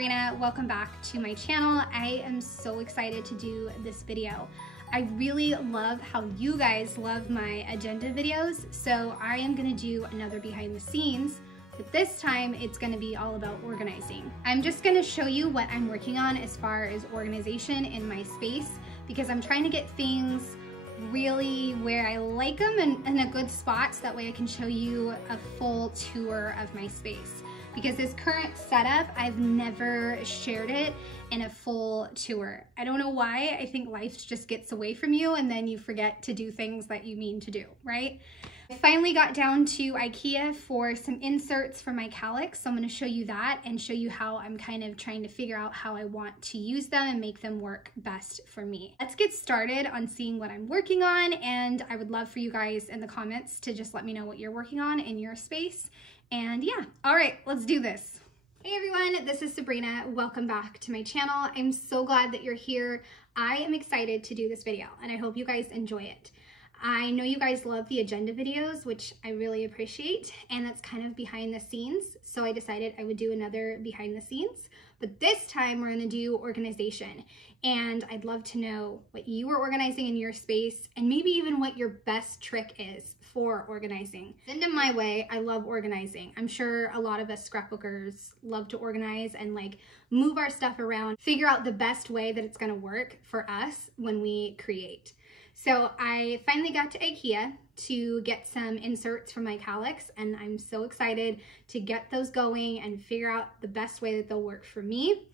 Sabrina. Welcome back to my channel. I am so excited to do this video. I really love how you guys love my agenda videos, so I am gonna do another behind the scenes, but this time it's gonna be all about organizing. I'm just gonna show you what I'm working on as far as organization in my space, because I'm trying to get things really where I like them and in a good spot, so that way I can show you a full tour of my space. Because this current setup, I've never shared it in a full tour. I don't know why. I think life just gets away from you and then you forget to do things that you mean to do, right? I finally got down to IKEA for some inserts for my Calico, so I'm going to show you that and show you how I'm kind of trying to figure out how I want to use them and make them work best for me. Let's get started on seeing what I'm working on, and I would love for you guys in the comments to just let me know what you're working on in your space. And yeah, all right, let's do this. Hey everyone, this is Sabrina. Welcome back to my channel. I'm so glad that you're here. I am excited to do this video and I hope you guys enjoy it. I know you guys love the agenda videos, which I really appreciate, and that's kind of behind the scenes. So I decided I would do another behind the scenes, but this time we're gonna do organization. And I'd love to know what you are organizing in your space and maybe even what your best trick is for organizing. Send them my way. I love organizing. I'm sure a lot of us scrapbookers love to organize and like move our stuff around, figure out the best way that it's gonna work for us when we create. So I finally got to IKEA to get some inserts for my Calico, and I'm so excited to get those going and figure out the best way that they'll work for me.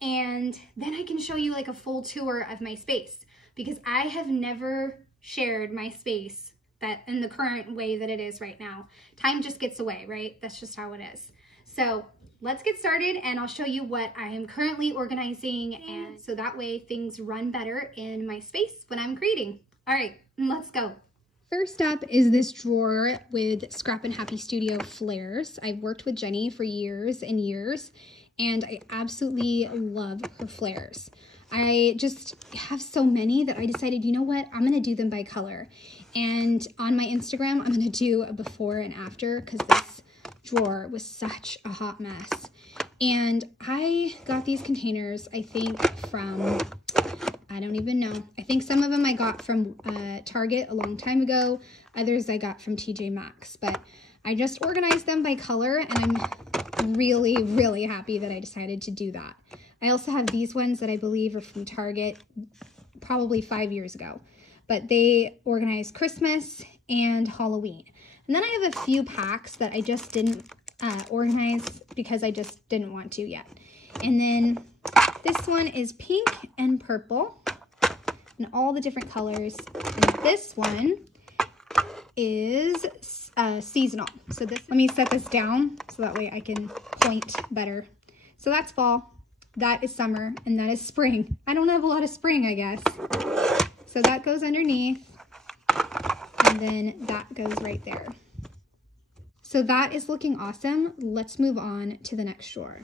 And then I can show you like a full tour of my space, because I have never shared my space that in the current way that it is right now. Time just gets away, right? That's just how it is. So let's get started and I'll show you what I am currently organizing, and so that way things run better in my space when I'm creating. All right, let's go. First up is this drawer with Scrap and Happy Studio flares. I've worked with Jenny for years and years, and I absolutely love her flares. I just have so many that I decided, you know what, I'm gonna do them by color. And on my Instagram, I'm gonna do a before and after, because this drawer was such a hot mess. And I got these containers, I think from, I don't even know. I think some of them I got from Target a long time ago. Others I got from TJ Maxx. But I just organized them by color, and I'm really, really happy that I decided to do that. I also have these ones that I believe are from Target probably 5 years ago. But they organize Christmas and Halloween. And then I have a few packs that I just didn't organize because I just didn't want to yet. And then this one is pink and purple and all the different colors. And this one is seasonal. So this, let me set this down so that way I can point better. So that's fall, that is summer, and that is spring. I don't have a lot of spring, I guess. So that goes underneath, and then that goes right there. So that is looking awesome. Let's move on to the next drawer.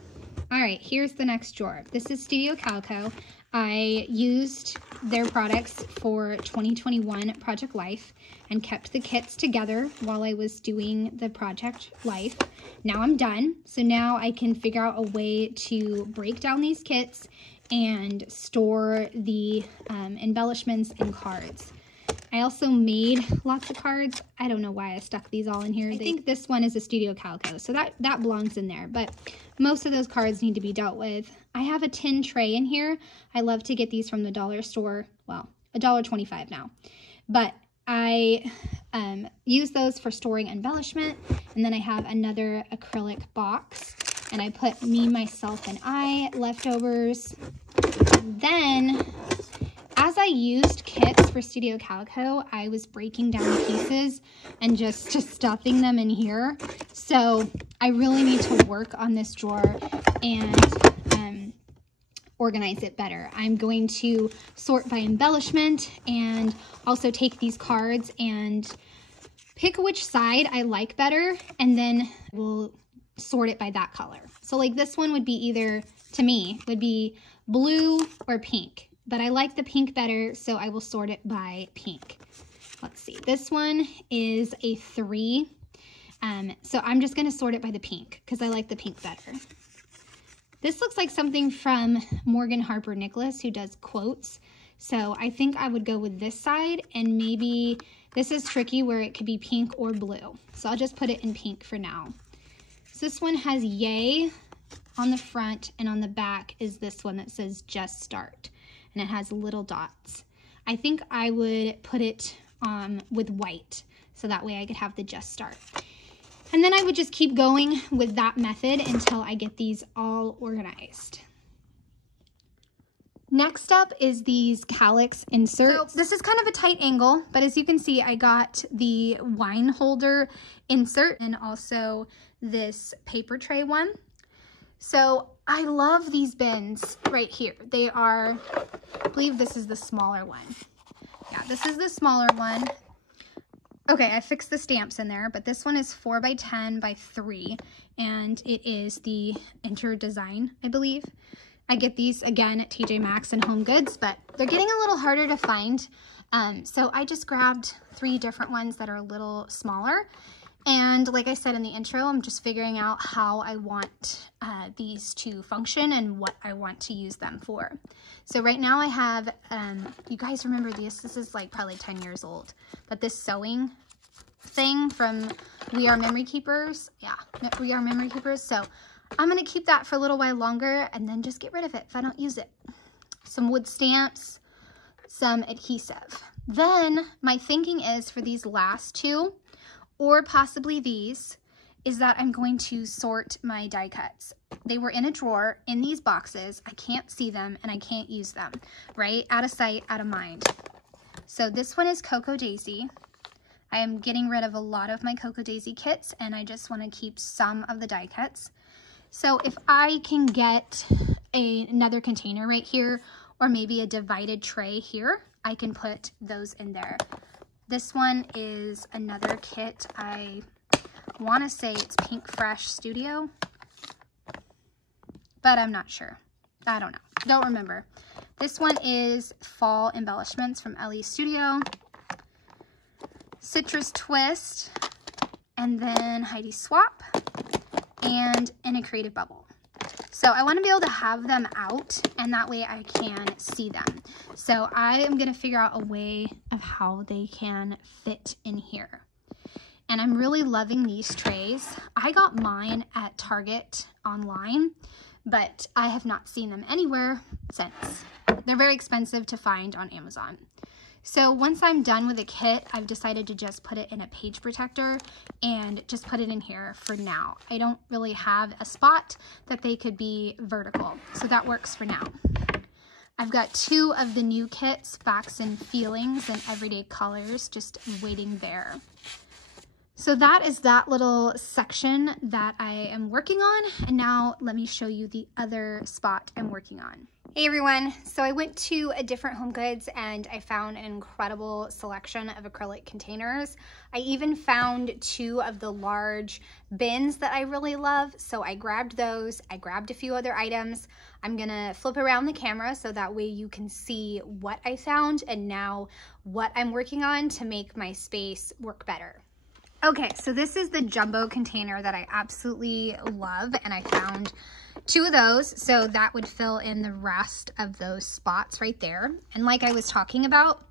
All right, here's the next drawer. This is Studio Calico. I used their products for 2021 Project Life and kept the kits together while I was doing the Project Life. Now I'm done, so now I can figure out a way to break down these kits and store the embellishments and cards. I also made lots of cards. I don't know why I stuck these all in here. I think this one is a Studio Calico, so that belongs in there, but most of those cards need to be dealt with. I have a tin tray in here. I love to get these from the dollar store. Well, $1.25 now, but I use those for storing embellishment. And then I have another acrylic box, and I put me, myself, and I leftovers. Then, as I used kits for Studio Calico, I was breaking down the pieces and just stuffing them in here. So I really need to work on this drawer and organize it better. I'm going to sort by embellishment and also take these cards and pick which side I like better, and then we'll sort it by that color. So like this one would be either, to me, would be blue or pink. But I like the pink better, so I will sort it by pink. Let's see, this one is a 3. So I'm just gonna sort it by the pink because I like the pink better. This looks like something from Morgan Harper Nicholas, who does quotes. So I think I would go with this side, and maybe this is tricky where it could be pink or blue. So I'll just put it in pink for now. So this one has yay on the front, and on the back is this one that says just start, and it has little dots. I think I would put it with white, so that way I could have the just start. And then I would just keep going with that method until I get these all organized. Next up is these calyx inserts. So this is kind of a tight angle, but as you can see, I got the wine holder insert and also this paper tray one. So I love these bins right here. They are, I believe this is the smaller one. Yeah, this is the smaller one. Okay, I fixed the stamps in there, but this one is 4 by 10 by 3, and it is the Inter Design, I believe. I get these again at TJ Maxx and Home Goods, but they're getting a little harder to find. So I just grabbed 3 different ones that are a little smaller. And like I said in the intro, I'm just figuring out how I want these to function and what I want to use them for. So right now I have, you guys remember this is like probably 10 years old, but this sewing thing from We Are Memory Keepers. Yeah, We Are Memory Keepers. So I'm going to keep that for a little while longer and then just get rid of it if I don't use it. Some wood stamps, some adhesive. Then my thinking is for these last 2, or possibly these, is that I'm going to sort my die cuts. They were in a drawer in these boxes. I can't see them and I can't use them, right? Out of sight, out of mind. So this one is Cocoa Daisy. I am getting rid of a lot of my Cocoa Daisy kits and I just want to keep some of the die cuts. So if I can get another container right here, or maybe a divided tray here, I can put those in there. This one is another kit. I want to say it's Pink Fresh Studio, but I'm not sure. I don't know. Don't remember. This one is Fall Embellishments from Ellie's Studio. Citrus Twist, and then Heidi Swap, and in a Creative Bubble. So I want to be able to have them out, and that way I can see them. So I am going to figure out a way of how they can fit in here. And I'm really loving these trays. I got mine at Target online, but I have not seen them anywhere since. They're very expensive to find on Amazon. So once I'm done with a kit, I've decided to just put it in a page protector and just put it in here for now. I don't really have a spot that they could be vertical, so that works for now. I've got 2 of the new kits, Facts and Feelings and Everyday Colors, just waiting there. So that is that little section that I am working on, and now let me show you the other spot I'm working on. Hey everyone, so I went to a different Home Goods and I found an incredible selection of acrylic containers. I even found 2 of the large bins that I really love, so I grabbed those. I grabbed a few other items. I'm gonna flip around the camera so that way you can see what I found and now what I'm working on to make my space work better. Okay, so this is the jumbo container that I absolutely love, and I found 2 of those, so that would fill in the rest of those spots right there. And like I was talking about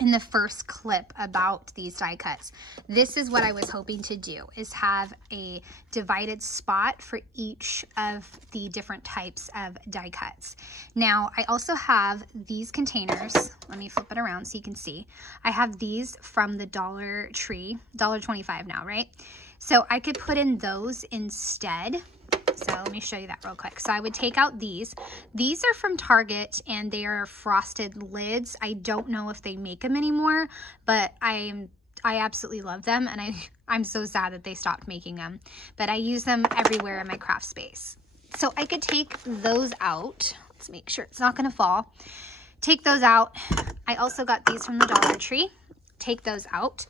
in the first clip about these die cuts, this is what I was hoping to do, is have a divided spot for each of the different types of die cuts. Now, I also have these containers. Let me flip it around so you can see. I have these from the Dollar Tree, $1.25 now, right? So I could put in those instead. So let me show you that real quick. So I would take out these. These are from Target and they are frosted lids. I don't know if they make them anymore, but I absolutely love them, and I'm so sad that they stopped making them. But I use them everywhere in my craft space. So I could take those out. Let's make sure it's not gonna fall. Take those out. I also got these from the Dollar Tree. Take those out.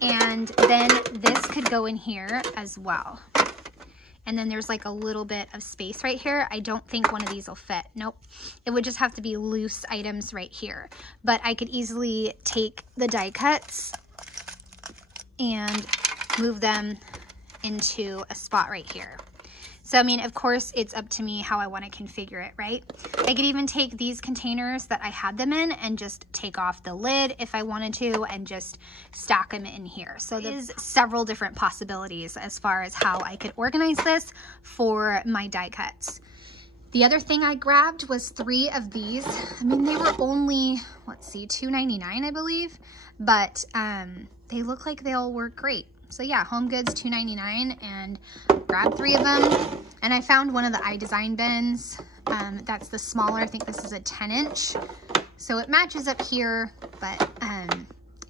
And then this could go in here as well. And then there's like a little bit of space right here. I don't think one of these will fit. Nope. It would just have to be loose items right here. But I could easily take the die cuts and move them into a spot right here. So, I mean, of course, it's up to me how I want to configure it, right? I could even take these containers that I had them in and just take off the lid if I wanted to and just stack them in here. So there's several different possibilities as far as how I could organize this for my die cuts. The other thing I grabbed was 3 of these. I mean, they were only, let's see, $2.99, I believe, but they look like they'll work great. So yeah, Home Goods $2.99, and grabbed 3 of them. And I found one of the iDesign bins. That's the smaller. I think this is a 10-inch. So it matches up here, but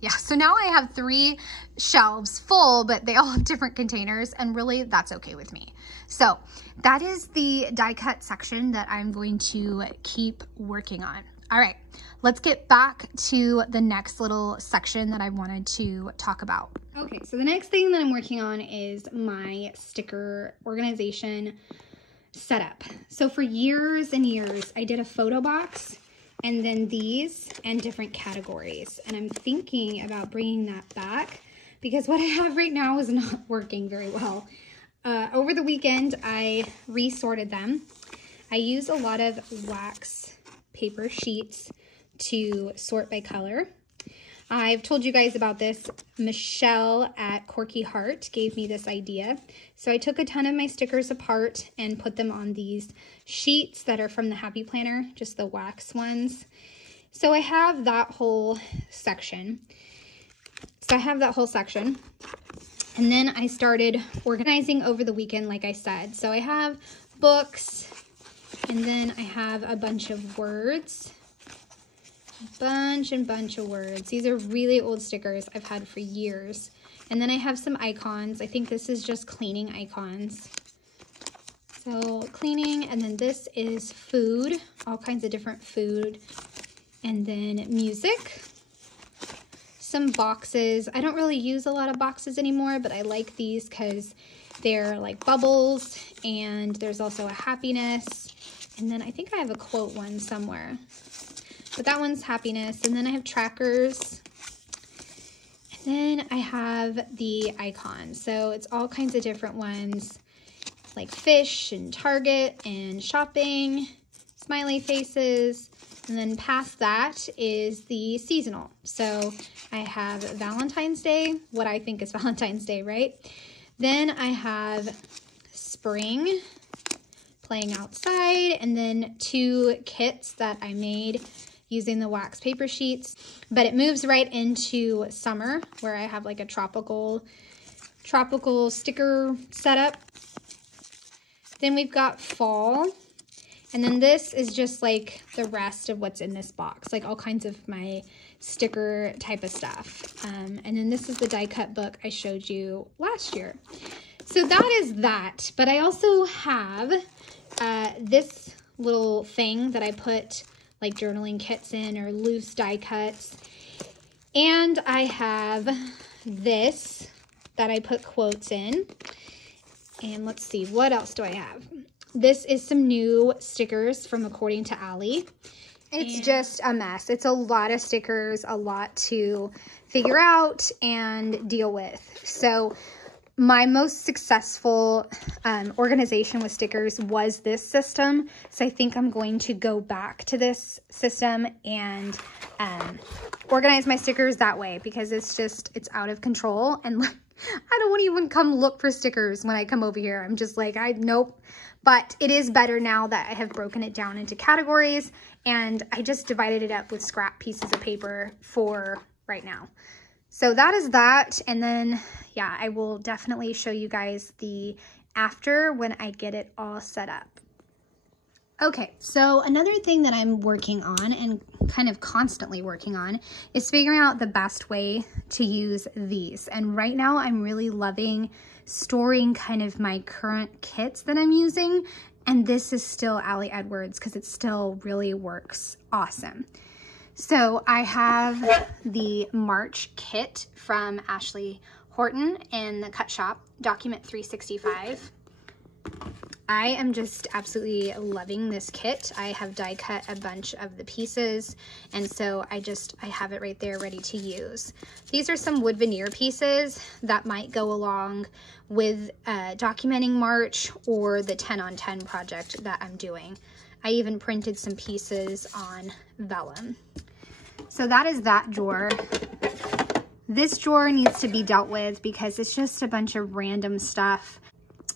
yeah. So now I have 3 shelves full, but they all have different containers, and really that's okay with me. So that is the die cut section that I'm going to keep working on. All right, let's get back to the next little section that I wanted to talk about. Okay, so the next thing that I'm working on is my sticker organization setup. So for years and years, I did a photo box and then these and different categories. And I'm thinking about bringing that back because what I have right now is not working very well. Over the weekend, I resorted them. I use a lot of wax paper sheets to sort by color. I've told you guys about this. Michelle at Corky Heart gave me this idea. So I took a ton of my stickers apart and put them on these sheets that are from the Happy Planner, just the wax ones. So I have that whole section. And then I started organizing over the weekend, like I said. So I have books, and then I have a bunch of words. Bunch of words. These are really old stickers I've had for years. And then I have some icons. I think this is just cleaning icons. So cleaning, and then this is food, all kinds of different food. And then music. Some boxes. I don't really use a lot of boxes anymore, but I like these because they're like bubbles, and there's also a happiness. And then I think I have a quote one somewhere. But that one's happiness. And then I have trackers. And then I have the icons. So it's all kinds of different ones, like fish and Target and shopping, smiley faces. And then past that is the seasonal. So I have Valentine's Day, what I think is Valentine's Day, right? Then I have spring, playing outside, and then 2 kits that I made using the wax paper sheets. But it moves right into summer, where I have like a tropical sticker setup. Then we've got fall. And then this is just like the rest of what's in this box, like all kinds of my sticker type of stuff. And then this is the die cut book I showed you last year. So that is that. But I also have this little thing that I put like journaling kits in, or loose die cuts. And I have this that I put quotes in. And let's see, what else do I have? This is some new stickers from According to Allie. It's just a mess. It's a lot of stickers, a lot to figure out and deal with. So my most successful organization with stickers was this system. So I think I'm going to go back to this system and organize my stickers that way, because it's out of control. And I don't want to even come look for stickers when I come over here. I'm just like, nope. But it is better now that I have broken it down into categories, and I just divided it up with scrap pieces of paper for right now. So that is that. And then, yeah, I will definitely show you guys the after when I get it all set up. Okay, so another thing that I'm working on, and kind of constantly working on, is figuring out the best way to use these. And right now I'm really loving storing kind of my current kits that I'm using. And this is still Allie Edwards because it still really works awesome. So I have the March kit from Ashley Horton in the Cut Shop, Document 365. I am just absolutely loving this kit. I have die cut a bunch of the pieces, and so I have it right there ready to use. These are some wood veneer pieces that might go along with documenting March or the 10 on 10 project that I'm doing. I even printed some pieces on vellum. So that is that drawer. This drawer needs to be dealt with because it's just a bunch of random stuff.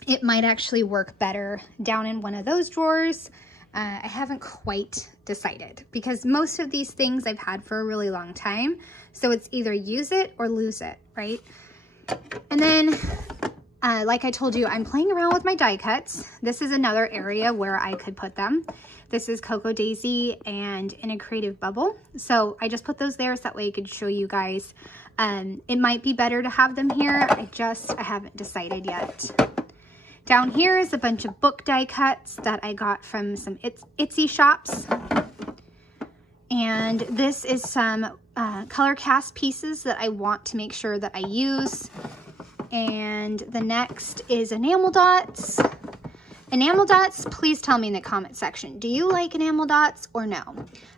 It might actually work better down in one of those drawers. I haven't quite decided because most of these things I've had for a really long time. So it's either use it or lose it, right? And then, like I told you, I'm playing around with my die cuts. This is another area where I could put them. This is Cocoa Daisy and in a creative bubble. So I just put those there so that way I could show you guys. It might be better to have them here. I haven't decided yet. Down here is a bunch of book die cuts that I got from some Etsy shops. And this is some color cast pieces that I want to make sure that I use. And the next is enamel dots. Enamel dots, please tell me in the comment section. Do you like enamel dots or no?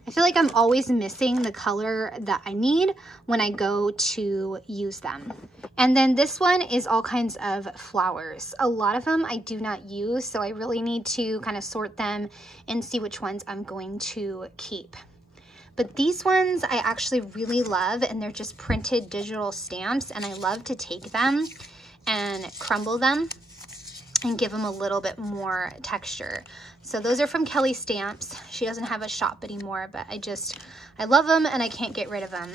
I feel like I'm always missing the color that I need when I go to use them. And then this one is all kinds of flowers. A lot of them I do not use, so I really need to kind of sort them and see which ones I'm going to keep. But these ones I actually really love, and they're just printed digital stamps, and I love to take them and crumble them and give them a little bit more texture. So those are from Kelly Stamps. She doesn't have a shop anymore, but I love them and I can't get rid of them.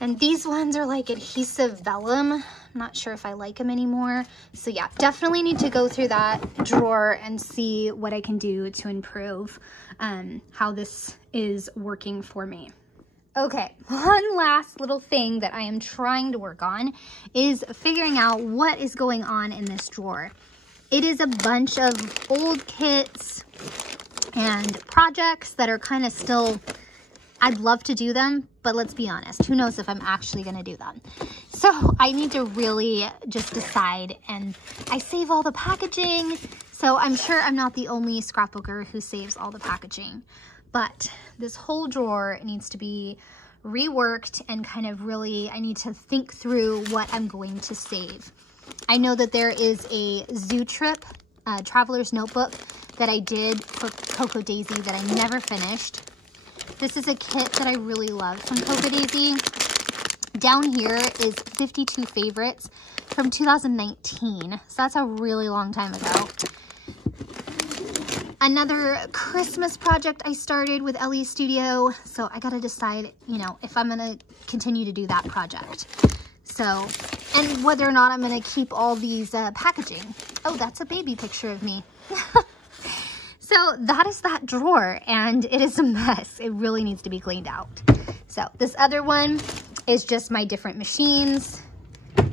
And these ones are like adhesive vellum. I'm not sure if I like them anymore. So yeah, definitely need to go through that drawer and see what I can do to improve how this is working for me. Okay, one last little thing that I am trying to work on is figuring out what is going on in this drawer. It is a bunch of old kits and projects that are kind of still, I'd love to do them, but let's be honest, who knows if I'm actually going to do them. So I need to really just decide, and I save all the packaging, so I'm sure I'm not the only scrapbooker who saves all the packaging. But this whole drawer needs to be reworked and kind of really, I need to think through what I'm going to save. I know that there is a zoo trip, traveler's notebook that I did for Cocoa Daisy that I never finished. This is a kit that I really love from Cocoa Daisy. Down here is 52 favorites from 2019. So that's a really long time ago. Another Christmas project I started with Ellie Studio. So I got to decide, you know, if I'm going to continue to do that project. So, and whether or not I'm going to keep all these packaging. Oh, that's a baby picture of me. So that is that drawer, and it is a mess. It really needs to be cleaned out. So this other one is just my different machines.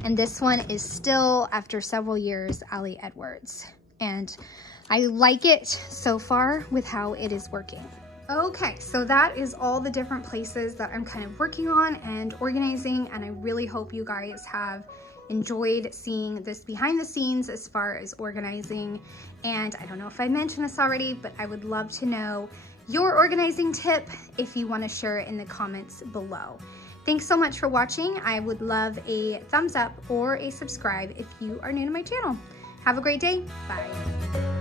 And this one is still, after several years, Ali Edwards. And I like it so far with how it is working. Okay, so that is all the different places that I'm kind of working on and organizing, and I really hope you guys have enjoyed seeing this behind the scenes as far as organizing. And I don't know if I mentioned this already, but I would love to know your organizing tip if you want to share it in the comments below. Thanks so much for watching. I would love a thumbs up or a subscribe if you are new to my channel. Have a great day. Bye.